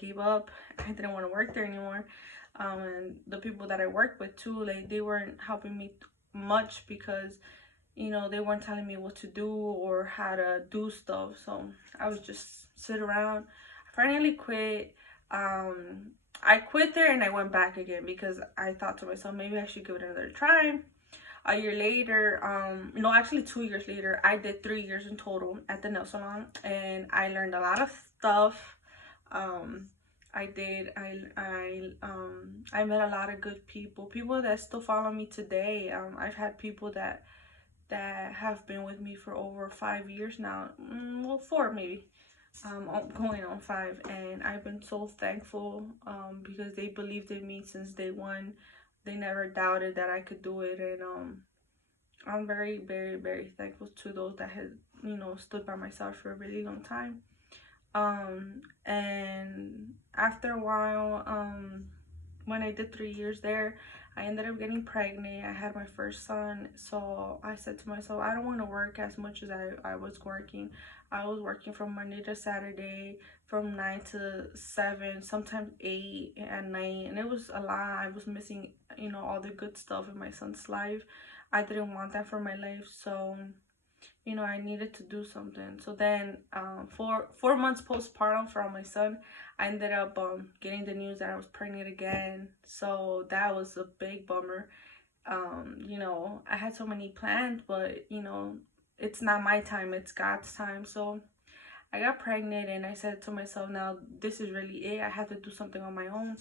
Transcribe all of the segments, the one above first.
gave up. I didn't want to work there anymore. And the people that I worked with too, like they weren't helping me much because they weren't telling me what to do or how to do stuff. So I was just sit around. I finally quit. I quit there and I went back again because I thought to myself, maybe I should give it another try. A year later, no, actually 2 years later, I did 3 years in total at the nail salon, and I learned a lot of stuff. Um, I met a lot of good people that still follow me today. I've had people that have been with me for over 5 years now. Well, four maybe. Going on five, and I've been so thankful because they believed in me since day one. They never doubted that I could do it, and I'm very, very, very thankful to those that had stood by my side for a really long time. And after a while, when I did 3 years there, I ended up getting pregnant. I had my first son. So I said to myself, I don't want to work as much as I was working. I was working from Monday to Saturday from 9 to 7, sometimes 8 at night. And it was a lot. I was missing, all the good stuff in my son's life. I didn't want that for my life. So I needed to do something. So then, 4 months postpartum from my son, I ended up getting the news that I was pregnant again. So that was a big bummer. I had so many plans, but it's not my time, it's God's time. So I got pregnant, and I said to myself, now this is really it. I have to do something on my own.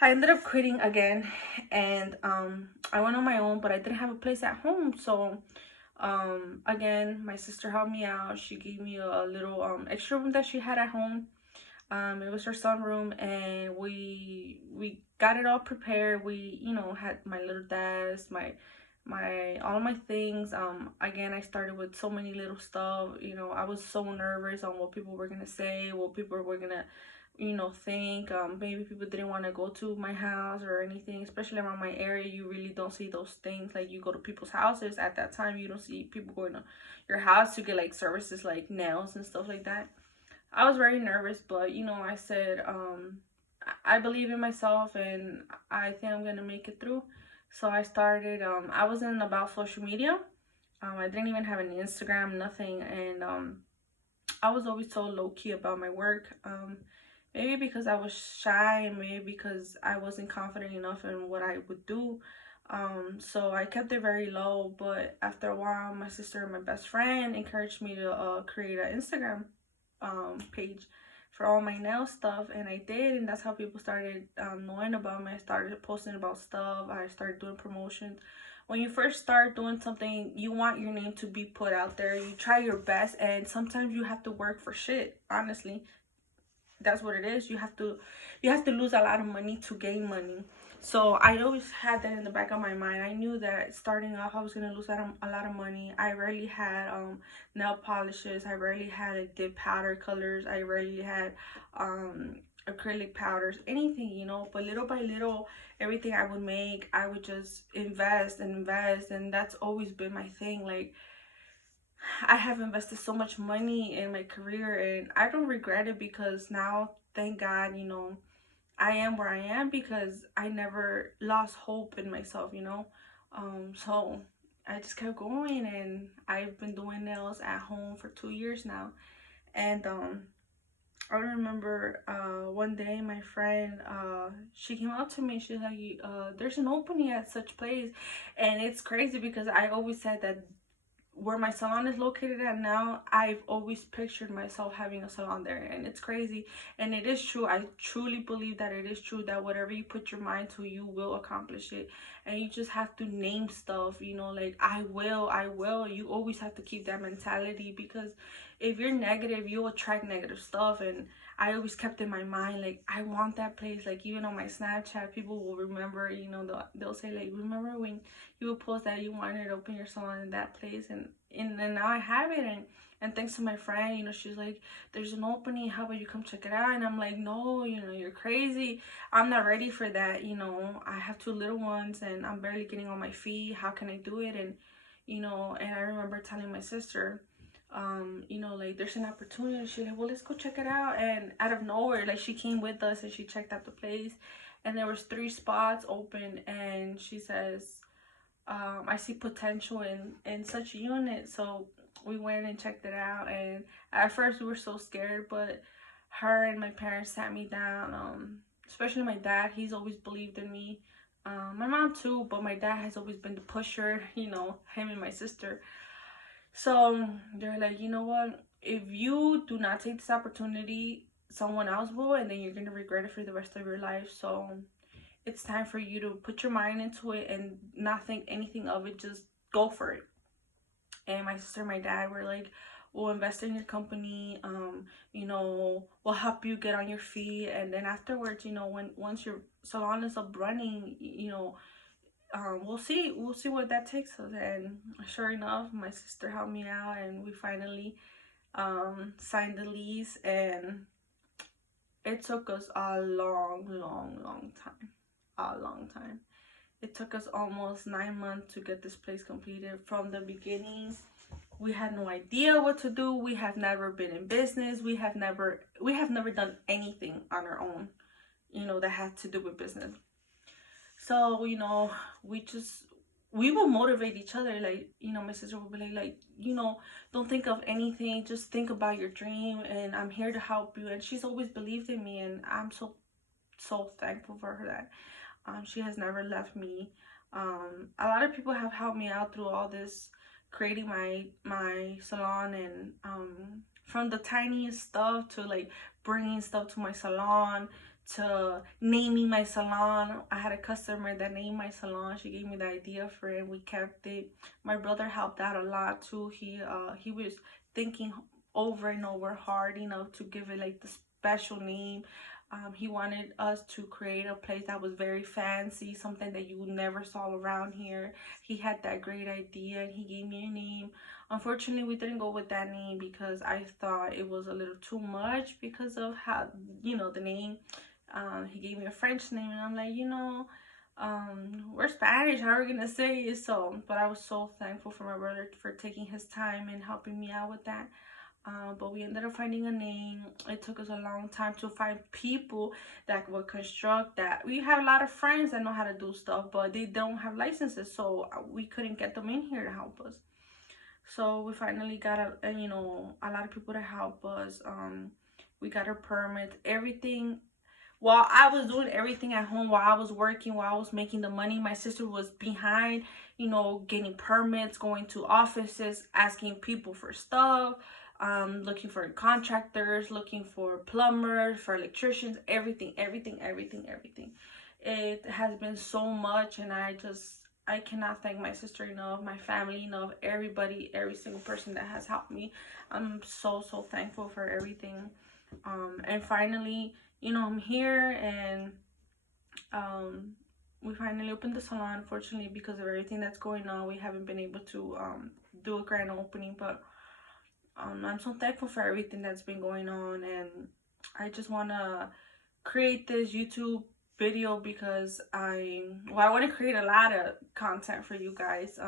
I ended up quitting again, and I went on my own, but I didn't have a place at home. So again, my sister helped me out. She gave me a little extra room that she had at home. It was her sunroom, and we got it all prepared. We had my little desk, my all my things. Again, I started with so many little stuff. I was so nervous on what people were gonna say, what people were gonna think. Maybe people didn't want to go to my house or anything, especially around my area. You really don't see those things. Like, you go to people's houses at that time, you don't see people going to your house to get like services like nails and stuff like that. I was very nervous, but I said, I believe in myself, and I think I'm gonna make it through. So I started. I wasn't about social media. I didn't even have an Instagram, nothing, and I was always so low key about my work. Maybe because I was shy, and maybe because I wasn't confident enough in what I would do. So I kept it very low. But after a while, my sister and my best friend encouraged me to create an Instagram page for all my nail stuff, and I did, and that's how people started knowing about me. I started posting about stuff. I started doing promotions. When you first start doing something, you want your name to be put out there. You try your best, and sometimes you have to work for shit, honestly. That's what it is. You have to lose a lot of money to gain money. So I always had that in the back of my mind. I knew that starting off I was gonna lose a lot of money. I rarely had nail polishes. I rarely had like dip powder colors. I rarely had acrylic powders, anything, but little by little, everything I would make, I would just invest and invest, and that's always been my thing. Like, I have invested so much money in my career, and I don't regret it because now, thank God, I am where I am because I never lost hope in myself. So I just kept going, and I've been doing nails at home for 2 years now. And I remember one day my friend, she came out to me. She's like, there's an opening at such place. And it's crazy because I always said that where my salon is located at now, I've always pictured myself having a salon there, and it's crazy. And it is true. I truly believe that it is true that whatever you put your mind to, you will accomplish it. And you just have to name stuff, like, I will. You always have to keep that mentality, because if you're negative, you'll attract negative stuff. And I always kept in my mind, like, I want that place. Like, even on my Snapchat, people will remember, they'll say, like, remember when you would post that you wanted to open your salon in that place, and now I have it. And thanks to my friend, she's like, there's an opening, how about you come check it out? And I'm like, no, you're crazy. I'm not ready for that. I have two little ones, and I'm barely getting on my feet. How can I do it? And and I remember telling my sister, you know, like there's an opportunity. She's like, well, let's go check it out. And out of nowhere, like she came with us and she checked out the place, and there was 3 spots open. And she says, I see potential in such a unit. So we went and checked it out. And at first we were so scared, but her and my parents sat me down. Especially my dad, he's always believed in me. My mom too, but my dad has always been the pusher. You know, him and my sister. So they're like, you know what? If you do not take this opportunity, someone else will, and then you're gonna regret it for the rest of your life. So it's time for you to put your mind into it and not think anything of it. Just go for it. And my sister and my dad were like, we'll invest in your company. You know, we'll help you get on your feet, and then afterwards, you know, when once your salon is up running, you know, we'll see what that takes us. And sure enough, my sister helped me out, and we finally signed the lease. And it took us a long time, a long time. It took us almost 9 months to get this place completed. From the beginning, we had no idea what to do. We have never been in business. We have never done anything on our own, you know, that had to do with business. So, you know, we will motivate each other. Like, you know, my sister will be like, you know, don't think of anything, just think about your dream, and I'm here to help you. And she's always believed in me, and I'm so thankful for her that she has never left me. A lot of people have helped me out through all this, creating my salon. And from the tiniest stuff to like bringing stuff to my salon, to naming my salon. I had a customer that named my salon. She gave me the idea for it. We kept it. My brother helped out a lot too. He was thinking over and over hard enough to give it like the special name. He wanted us to create a place that was very fancy, something that you never saw around here. He had that great idea and he gave me a name. Unfortunately, we didn't go with that name because I thought it was a little too much because of how, you know, the name. He gave me a French name, and I'm like, you know, we're Spanish. How are we gonna say it? So, but I was so thankful for my brother for taking his time and helping me out with that. But we ended up finding a name. It took us a long time to find people that would construct that. We have a lot of friends that know how to do stuff, but they don't have licenses, so we couldn't get them in here to help us. So we finally got you know, a lot of people to help us. We got our permits, everything. While I was doing everything at home, while I was working, while I was making the money, my sister was behind, you know, getting permits, going to offices, asking people for stuff, looking for contractors, looking for plumbers, for electricians, everything. It has been so much, and I cannot thank my sister enough, my family enough, everybody, every single person that has helped me. I'm so thankful for everything. And finally, you know, I'm here. And um we finally opened the salon. Unfortunately, because of everything that's going on, we haven't been able to do a grand opening. But I'm so thankful for everything that's been going on. And I just want to create this YouTube video because I want to create a lot of content for you guys.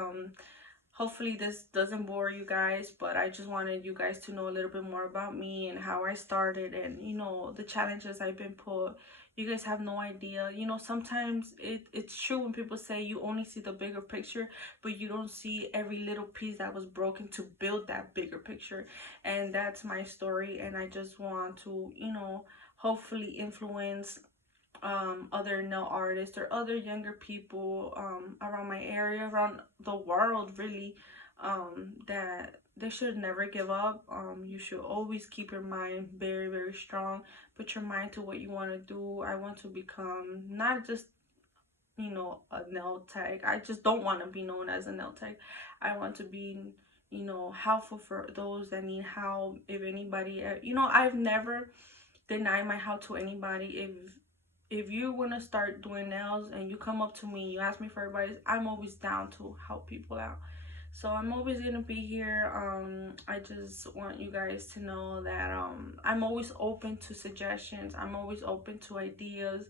Hopefully this doesn't bore you guys, but I just wanted you guys to know a little bit more about me and how I started, and you know, the challenges I've been put. You guys have no idea. You know, sometimes it's true when people say you only see the bigger picture, but you don't see every little piece that was broken to build that bigger picture. And that's my story, and I just want to, you know, hopefully influence other nail artists or other younger people around my area, around the world really, that they should never give up. You should always keep your mind very strong. Put your mind to what you want to do. I want to become not just, you know, a nail tech. I just don't want to be known as a nail tech. I want to be, you know, helpful for those that need help. If anybody, you know, I've never denied my help to anybody. If you want to start doing nails and you come up to me, you ask me for advice, I'm always down to help people out. So I'm always gonna be here. I just want you guys to know that I'm always open to suggestions. I'm always open to ideas.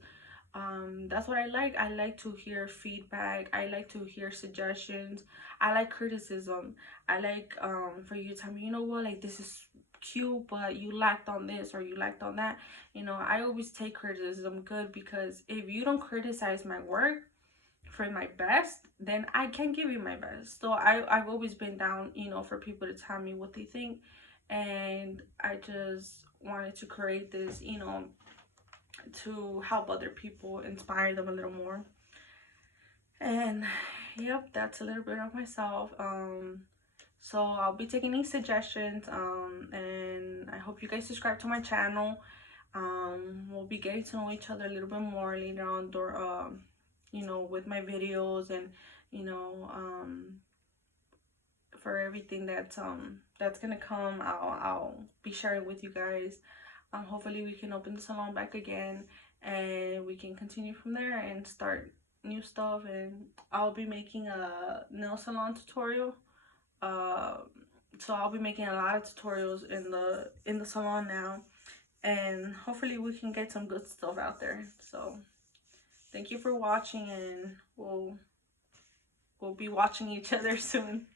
That's what I like. I like to hear feedback. I like to hear suggestions. I like criticism. I like for you to tell me, you know what, like this is cute, but you lacked on this or you lacked on that. You know, I always take criticism good, because if you don't criticize my work for my best, then I can give you my best. So I've always been down, you know, for people to tell me what they think. And I just wanted to create this, you know, to help other people, inspire them a little more. And yep, that's a little bit of myself. So I'll be taking any suggestions, and I hope you guys subscribe to my channel. We'll be getting to know each other a little bit more later on, you know, with my videos, and you know, for everything that's gonna come, I'll be sharing with you guys. Hopefully we can open the salon back again, and we can continue from there and start new stuff. And I'll be making a nail salon tutorial. uh so I'll be making a lot of tutorials in the salon now, and hopefully we can get some good stuff out there. So thank you for watching, and we'll be watching each other soon.